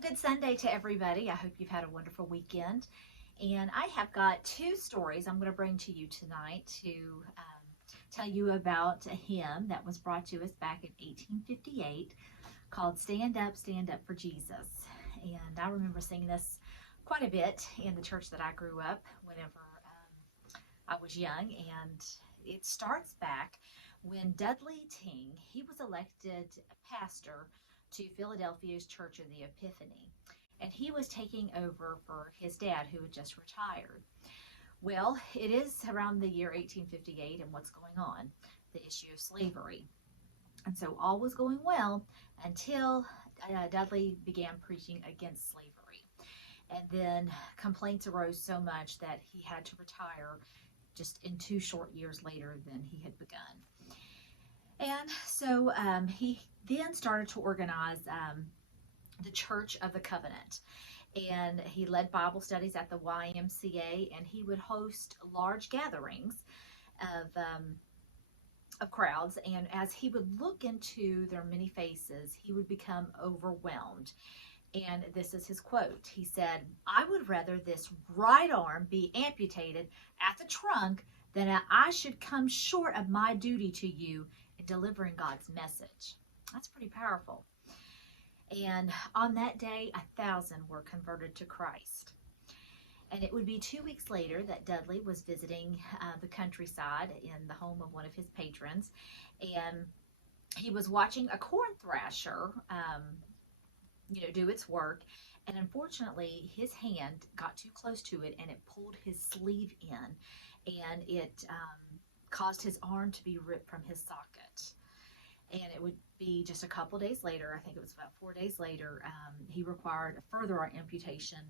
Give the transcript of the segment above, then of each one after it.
Good Sunday to everybody. I hope you've had a wonderful weekend. And I have got two stories I'm going to bring to you tonight to tell you about a hymn that was brought to us back in 1858 called Stand Up for Jesus. And I remember singing this quite a bit in the church that I grew up whenever I was young. And it starts back when Dudley Ting, he was elected pastor to Philadelphia's Church of the Epiphany. And he was taking over for his dad, who had just retired. Well, it is around the year 1858, and what's going on? The issue of slavery. And so all was going well until Dudley began preaching against slavery. And then complaints arose so much that he had to retire just in 2 short years later than he had begun. And so he then started to organize the Church of the Covenant. And he led Bible studies at the YMCA, and he would host large gatherings of crowds. And as he would look into their many faces, he would become overwhelmed. And this is his quote. He said, "I would rather this right arm be amputated at the trunk than that I should come short of my duty to you in delivering God's message." That's pretty powerful. And on that day, 1,000 were converted to Christ. And it would be 2 weeks later that Dudley was visiting the countryside in the home of one of his patrons. And he was watching a corn thrasher, do its work. And unfortunately, his hand got too close to it and it pulled his sleeve in. And it caused his arm to be ripped from his socket. And it would be just a couple days later, I think it was about 4 days later, he required a further amputation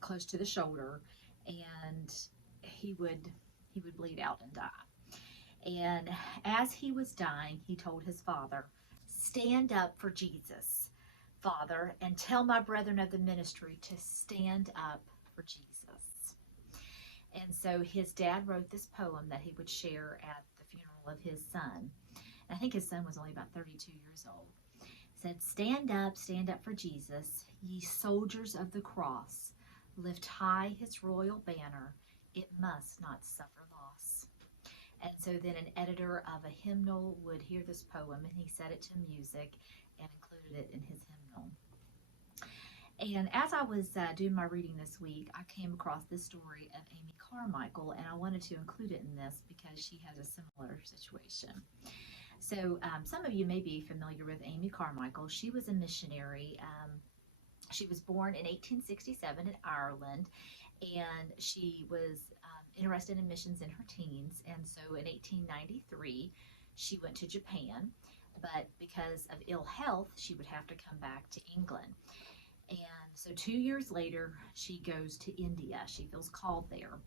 close to the shoulder, and he would bleed out and die. And as he was dying, he told his father, "Stand up for Jesus, Father, and tell my brethren of the ministry to stand up for Jesus." And so his dad wrote this poem that he would share at the funeral of his son. I think his son was only about 32 years old. It said, stand up for Jesus, ye soldiers of the cross. Lift high his royal banner, it must not suffer loss." And so then an editor of a hymnal would hear this poem, and he set it to music and included it in his hymnal. And as I was doing my reading this week, I came across this story of Amy Carmichael, and I wanted to include it in this because she has a similar situation. So some of you may be familiar with Amy Carmichael. She was a missionary. She was born in 1867 in Ireland, and she was interested in missions in her teens. And so in 1893, she went to Japan, but because of ill health, she would have to come back to England. And so 2 years later, she goes to India. She feels called there.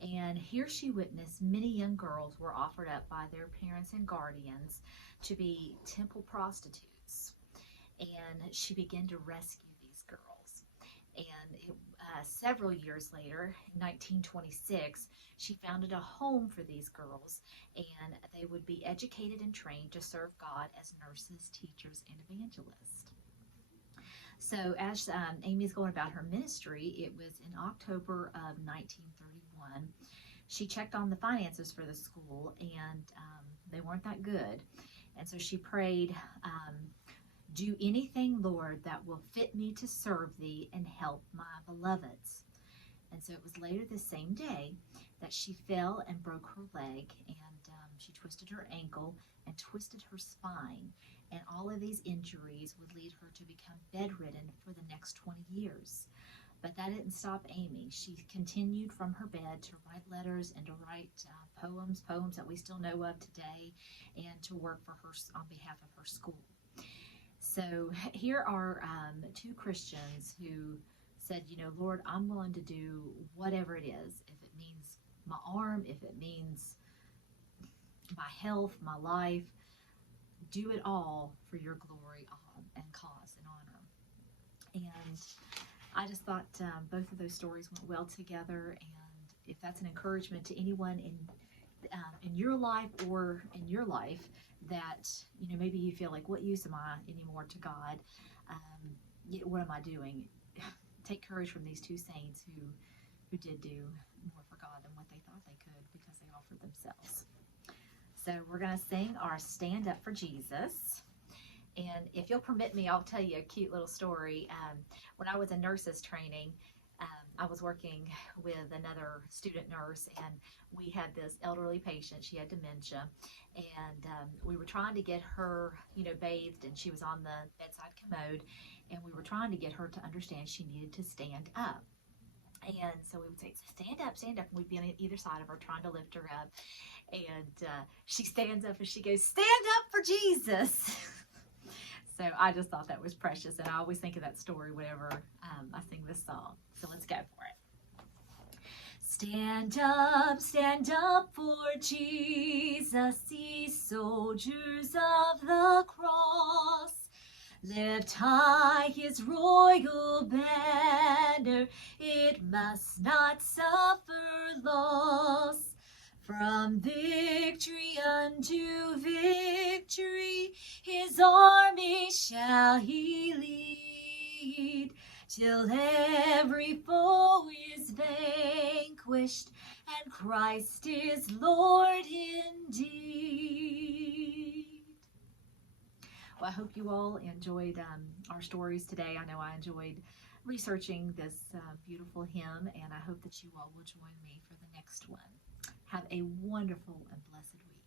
And here she witnessed many young girls were offered up by their parents and guardians to be temple prostitutes. And she began to rescue these girls. And several years later, in 1926, she founded a home for these girls, and they would be educated and trained to serve God as nurses, teachers, and evangelists. So as Amy's going about her ministry, it was in October of 1931. She checked on the finances for the school, and they weren't that good. And so she prayed, "Do anything, Lord, that will fit me to serve thee and help my beloveds." And so it was later the same day that she fell and broke her leg, and she twisted her ankle and twisted her spine. And all of these injuries would lead her to become bedridden for the next 20 years. But that didn't stop Amy. She continued from her bed to write letters and to write poems that we still know of today, and to work for her on behalf of her school. So here are 2 Christians who said, Lord, I'm willing to do whatever it is. If it means my arm, if it means my health, my life, do it all for your glory and cause and honor. And I just thought both of those stories went well together. And if that's an encouragement to anyone in your life or in your life that maybe you feel like, what use am I anymore to God? what am I doing? Take courage from these two saints who did do more for God than what they thought they could because they offered themselves. So we're going to sing our Stand Up for Jesus. And if you'll permit me, I'll tell you a cute little story. When I was in nurses training, I was working with another student nurse, and we had this elderly patient. She had dementia, and we were trying to get her, bathed, and she was on the bedside commode, and we were trying to get her to understand she needed to stand up. And so we would say, stand up, and we'd be on either side of her trying to lift her up. And she stands up and she goes, stand up for Jesus. So I just thought that was precious, and I always think of that story whenever I sing this song. So let's go for it. Stand up for Jesus, ye soldiers of the cross. Lift high his royal banner, it must not suffer loss. From victory unto victory, his army shall he lead, till every foe is vanquished, and Christ is Lord indeed. Well, I hope you all enjoyed our stories today. I know I enjoyed researching this beautiful hymn, and I hope that you all will join me for the next one. Have a wonderful and blessed week.